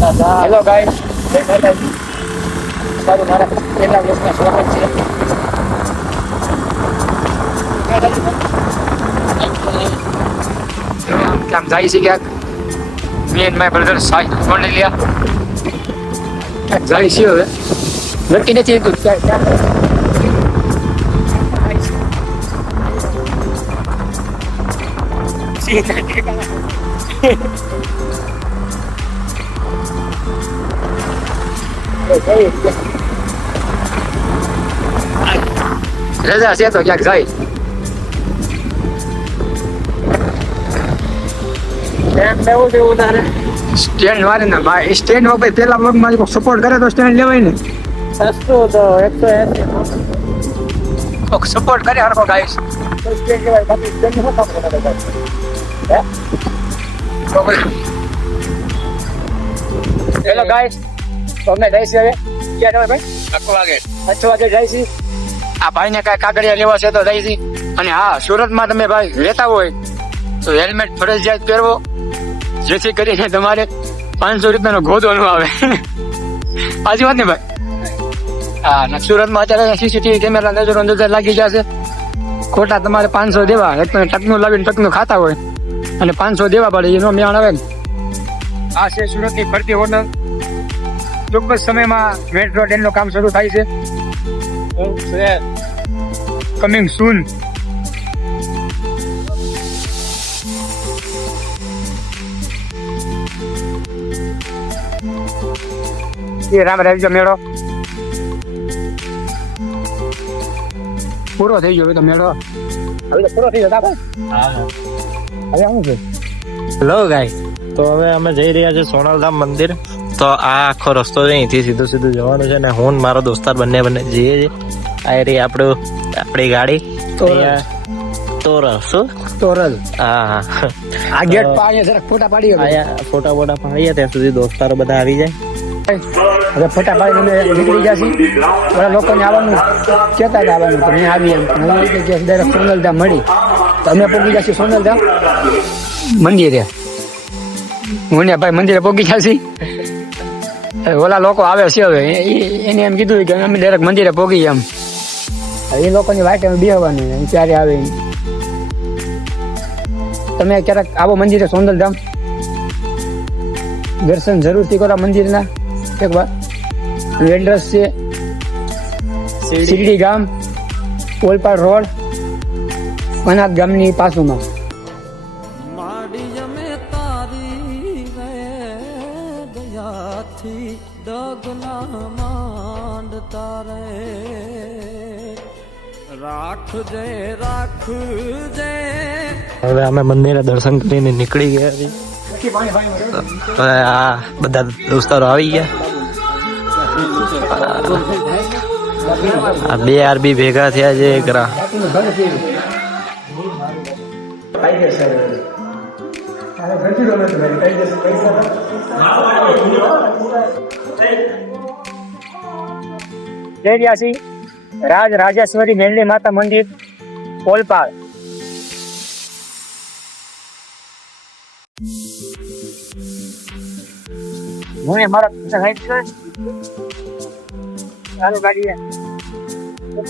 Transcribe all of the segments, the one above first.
Hello guys, જય માતાજી. તમારું મારા પહેલા વર્ષના સ્વાગત છે. આમ જાય છે ક્યાંક મી એન્ડ માય બ્રધર સાઈ કોર્નેલિયા ક્યાંક જાય છે હવે નક્કી નથી તું ક્યાં રજા છે તો ક્યાંક જાય. સ્ટેન્ડ મારે ને ભાઈ સ્ટેન્ડ વગર પેલા વર્ગમાં સપોર્ટ કરે તો સ્ટેન્ડ લેવાય ને. સસ્તું તો 180 કોક સપોર્ટ કરે હરકો ગાઈસ તો સ્ટેન્ડ લેવાય. બાકી સ્ટેન્ડ નું કામ કરે હે. હેલો ગાઈસ, તો અમે જાય છે હવે ક્યાં જવાય ભાઈ? 8 વાગે જાય છે. આ ભાઈને કાંઈ કાગળિયા લેવા છે તો જાય છે. અને હા, સુરતમાં તમે ભાઈ લેતા હોય તો હેલ્મેટ ફરજિયાત પહેરવો, જેથી કરીને તમારે 500 રૂપિયાનો ગોદો ન આવે. સાચી વાત ને ભાઈ? હા, સુરતમાં અત્યારે સીસીટીવી કેમેરા નજરો નજર લાગી જશે. ખોટા તમારે 500 દેવા, એક તો ટકનું લાવીને ટકનું ખાતા હોય અને 500 દેવા પડે, એનો મેળ આવે ને. આ છે સુરતની ફરતી હોટલ. ચોક્કસ સમયમાં મેટ્રો ટ્રેનનું કામ શરૂ થાય છે. કમિંગ સૂન. રામ રહેજો, મેળો પૂરો થઈ ગયો. હવે તો મેળો હવે તો પૂરો થઈ ગયો. હવે શું છે? હેલો ગાઈસ, તો હવે અમે જઈ રહ્યા છે સોનલધામ મંદિર. તો આ આખો રસ્તો છે, અહીંથી સીધું જવાનું છે. ને હું મારો દોસ્તાર બંને જઈએ છીએ. આ રહી આપણી ગાડી તોરલ. હા, આ ગેટ પાડીએ જરાક ફોટા પાડીએ. ફોટા પાડીએ ત્યાં સુધી દોસ્તારો બધા આવી જાય. હવે ફોટા પાડીને અમે નીકળી ગયા છીએ. બધા લોકોને આવવાનું કહેતા હતા આવવાનું, તો મેં આવી એમ ડાયરેક્ટ સોનલધામ મળી તો અમે પહોંચી ગયા છીએ સોનલધામ મંદિરે. હું ને ભાઈ મંદિરે પહોંચી ગયા છીએ. ઓલા લોકો આવે છે હવે એને એમ કીધું કે અમે ડાયરેક્ટ મંદિરે પહોંચી એમ. એ લોકોની વાટ અમે બેહવાની ક્યારે આવે. તમે ક્યારેક આવો મંદિરે સોનલધામ, દર્શન જરૂરથી કરો મંદિરના એક વાર. એડ્રેસ છે શિરડી ગામ, ઓલપાડ રોડ, અનાથ ગામની પાસુમાં. હવે અમે મંદિરે દર્શન કરીને નીકળી ગયા છીએ. હવે આ બધા દોસ્તારો આવી ગયા. આ 2 આરબી ભેગા થયા છે. જય રહ્યા રાજ રાજેશ્વરી મેલડી માતા મંદિર, ઓલપાડ. હું મારા ગાડી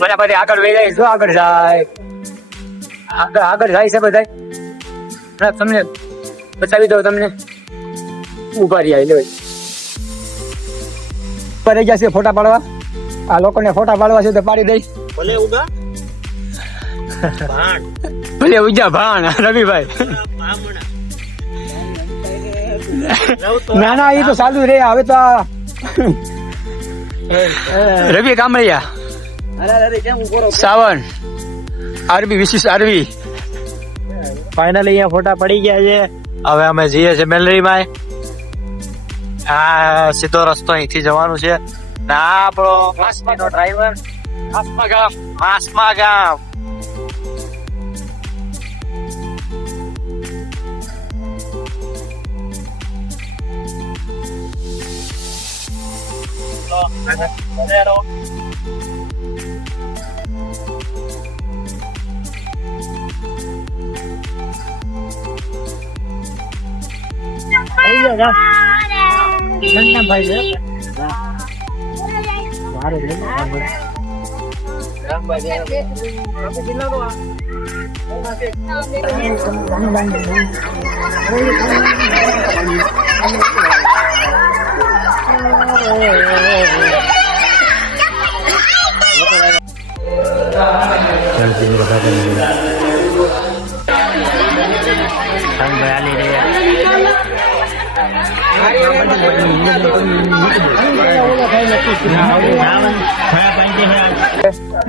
બરાબર આગળ વહી જાય. જો આગળ જાય, આગળ જાય છે બધા. તમને બતાવી દઉં, તમને ઉભા રહ્યા એટલે રહી જશે ફોટા પાડવા. આ લોકોને ફોટા પાડવા છે તો પાડી દઈ. ભલે ઉજા ભાણ રવિભાઈ. ના ના, એ તો ચાલુ રે. હવે તો રવિ કામળિયા, સાવન આરબી, વિશિષ આરબી. ફાઇનલી અહીંયા ફોટા પડી ગયા છે. હવે અમે જઈએ છીએ મેલરીમાં. આ સીધો રસ્તો અહીંથી જવાનું છે. ના આપણો માસમાનો ડ્રાઈવર માસમા ગામ.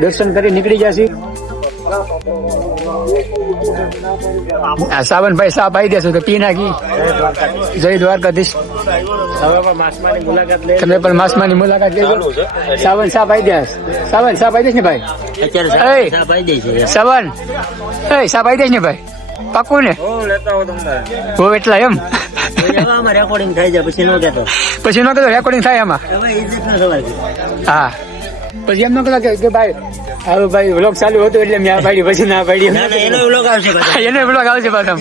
દર્શન કરી નીકળી જશે. સાવનભાઈ સાપ આવી દેશો તો પી નાખી. જય દ્વારકાધીશ. તમે પણ માસમાની મુલાકાત લેજો. સાવન સાપ આવી દેશ. સાવન સાપ આવી દેશ ને ભાઈ. સાવન સાપ આવી દેશ ને ભાઈ. પાકું ને હો એટલા એમ. રેકોર્ડિંગ થાય છે પછી નો કેતો રેકોર્ડિંગ થાય એમાં. હા પછી એમ ન કહેતા કે ભાઈ હવે ભાઈ વ્લોગ ચાલુ હતો એટલે મેં આ પાડી પછી ના પાડી. એનો વ્લોગ આવશે એનો વ્લોગ આવશે પાછો.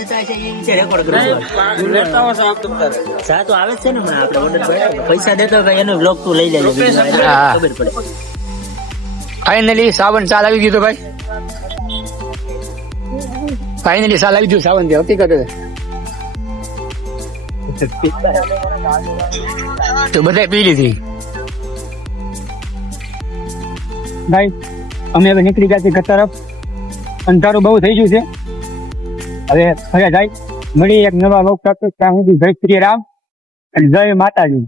તો આવે છે ને આપણે ઓર્ડર પૈસા દેતો ભાઈ એનો વ્લોગ તું લઈ લેજો. હા. ખબર પડે. ફાઇનલી સાવન ચાલ આવી ગયું ભાઈ. ફાઇનલી ચાલ આવી ગયું સાવન થી. હકીકત તો બધા પી લીધી ભાઈ. અમે હવે નીકળી ગયા છીએ ઘર તરફ. અંધારું બહુ થઈ ગયું છે. હવે ઘરે જાય મળી એક નવા લોક સાથે. ત્યાં સુધી જય શ્રી રામ અને જય માતાજી.